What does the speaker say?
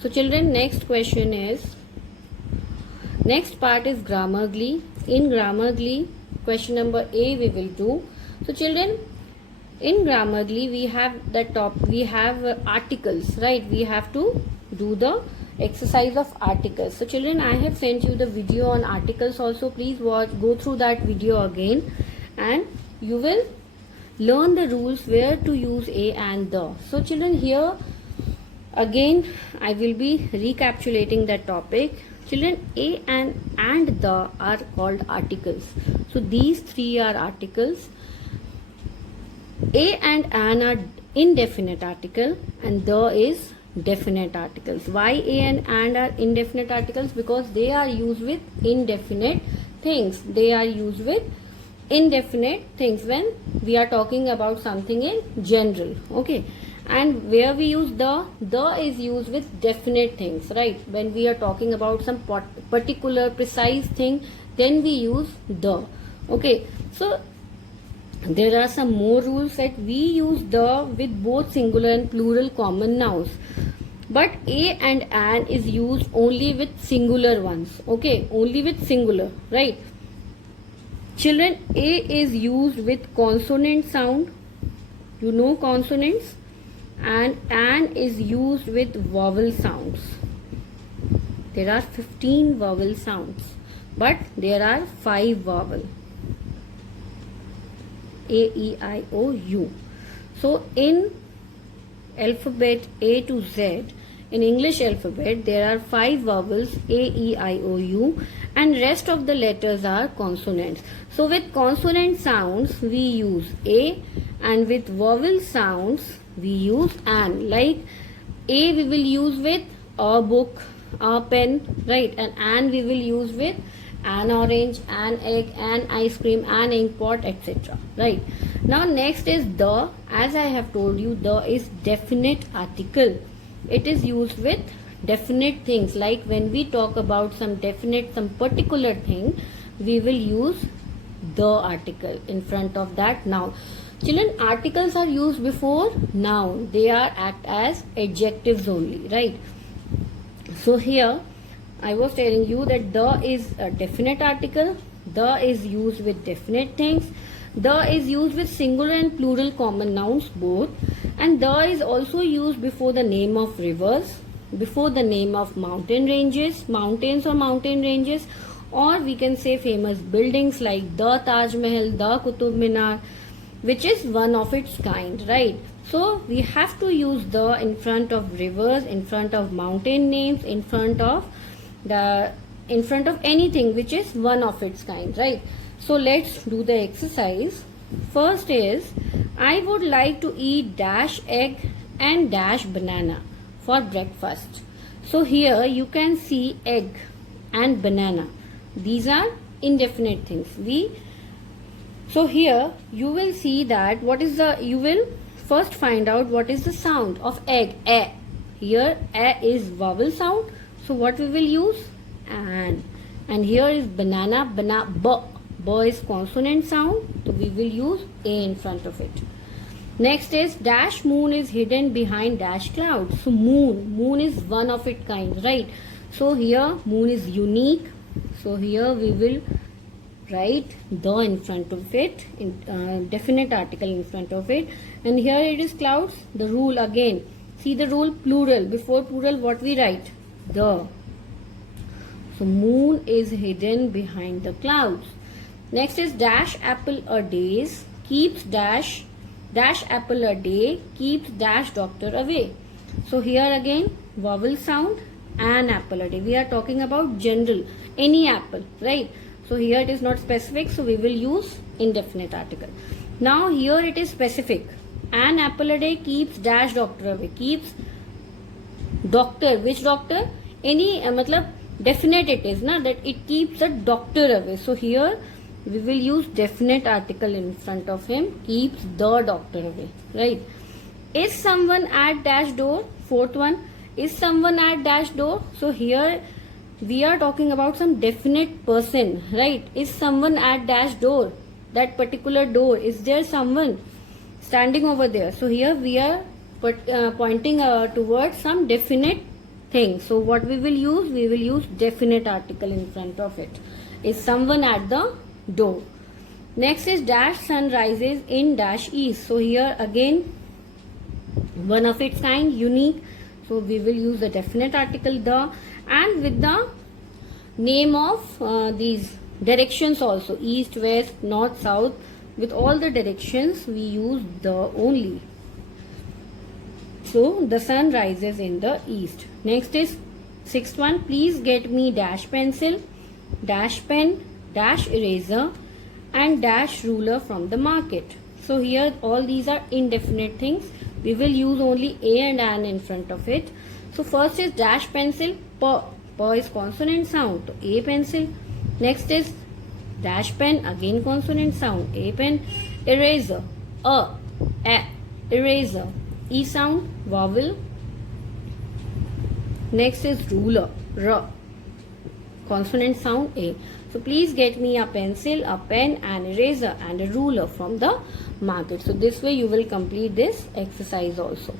So children, next question is, next part is Grammarly. In Grammarly, question number A we will do. So children, in Grammarly we have articles, right? We have to do the exercise of articles. So children, I have sent you the video on articles also. Please go through that video again, and you will learn the rules where to use a and the. So children, here again I will be recapitulating that topic. Children, a and the are called articles. So these three are articles. A and an are indefinite article, and the is definite articles. Why a and are indefinite articles? Because they are used with indefinite things. They are used with indefinite things when we are talking about something in general. Okay. And where we use the is used with definite things, right? When we are talking about some particular precise thing, then we use the. Okay. So there are some more rules that we use the with both singular and plural common nouns. But a and an is used only with singular ones. Okay, only with singular, right? Children, a is used with consonant sound. You know consonants. And an is used with vowel sounds. There are 15 vowel sounds, but there are 5 vowel. A, E, I, O, U. So in alphabet A to Z, in English alphabet, there are 5 vowels A, E, I, O, U, and rest of the letters are consonants. So with consonant sounds we use A, and with vowel sounds we use an. Like A we will use with a book, a pen, right? And an we will use with an orange, an egg, an ice cream, an ink pot, etc. Right? Now next is the. As I have told you, the is definite article. It is used with definite things. Like when we talk about some particular thing, we will use the article in front of that noun. Children, articles are used before noun. They are act as adjectives only, right? So here I was telling you that the is a definite article. The is used with definite things. The is used with singular and plural common nouns both. And the is also used before the name of rivers, before the name of mountain ranges, mountains or mountain ranges, or we can say famous buildings like the Taj Mahal, the Qutub Minar, which is one of its kind, right? So we have to use the in front of rivers, in front of mountain names, in front of anything which is one of its kind, right? So let's do the exercise. First is, I would like to eat dash egg and dash banana for breakfast. So here you can see egg and banana. These are indefinite things. So here you will see that you will first find out what is the sound of egg. A. Here A is vowel sound. So what we will use? An. And here is banana. B. B is consonant sound. So we will use A in front of it. Next is dash moon is hidden behind dash cloud. So moon is one of its kind, right? So here moon is unique. So here we will write the in front of it, definite article in front of it. And here it is clouds. The rule again, see the rule, plural. Before plural what we write? The. So moon is hidden behind the clouds. Next is dash apple a days keeps dash apple a day keeps dash doctor away. So here again vowel sound, an apple a day. We are talking about general, any apple, right? So here it is not specific, so we will use indefinite article. Now here it is specific. An apple a day keeps dash doctor away. Keeps doctor. Which doctor? Any definite it is, na, that it keeps the doctor away. So here we will use definite article in front of him. Keeps the doctor away. Right? Is someone at dash door? Fourth one. Is someone at dash door? So here we are talking about some definite person, right? Is someone at dash door? That particular door. Is there someone standing over there? So here we are pointing towards some definite thing. So what we will use? We will use definite article in front of it. Is someone at the door? Next is dash sun rises in dash east. So here again one of its kind, unique. So we will use the definite article the, and with the name of these directions also, east, west, north, south. With all the directions we use the only. So the sun rises in the east. Next is sixth one. Please get me dash pencil, dash pen, dash eraser and dash ruler from the market. So here all these are indefinite things. We will use only a and an in front of it. So first is dash pencil, p. P is consonant sound, so a pencil. Next is dash pen, again consonant sound, a pen. Eraser, a, eraser, e sound, vowel. Next is ruler, r, consonant sound, a. So please get me a pencil, a pen, an eraser and a ruler from the market. So this way you will complete this exercise also.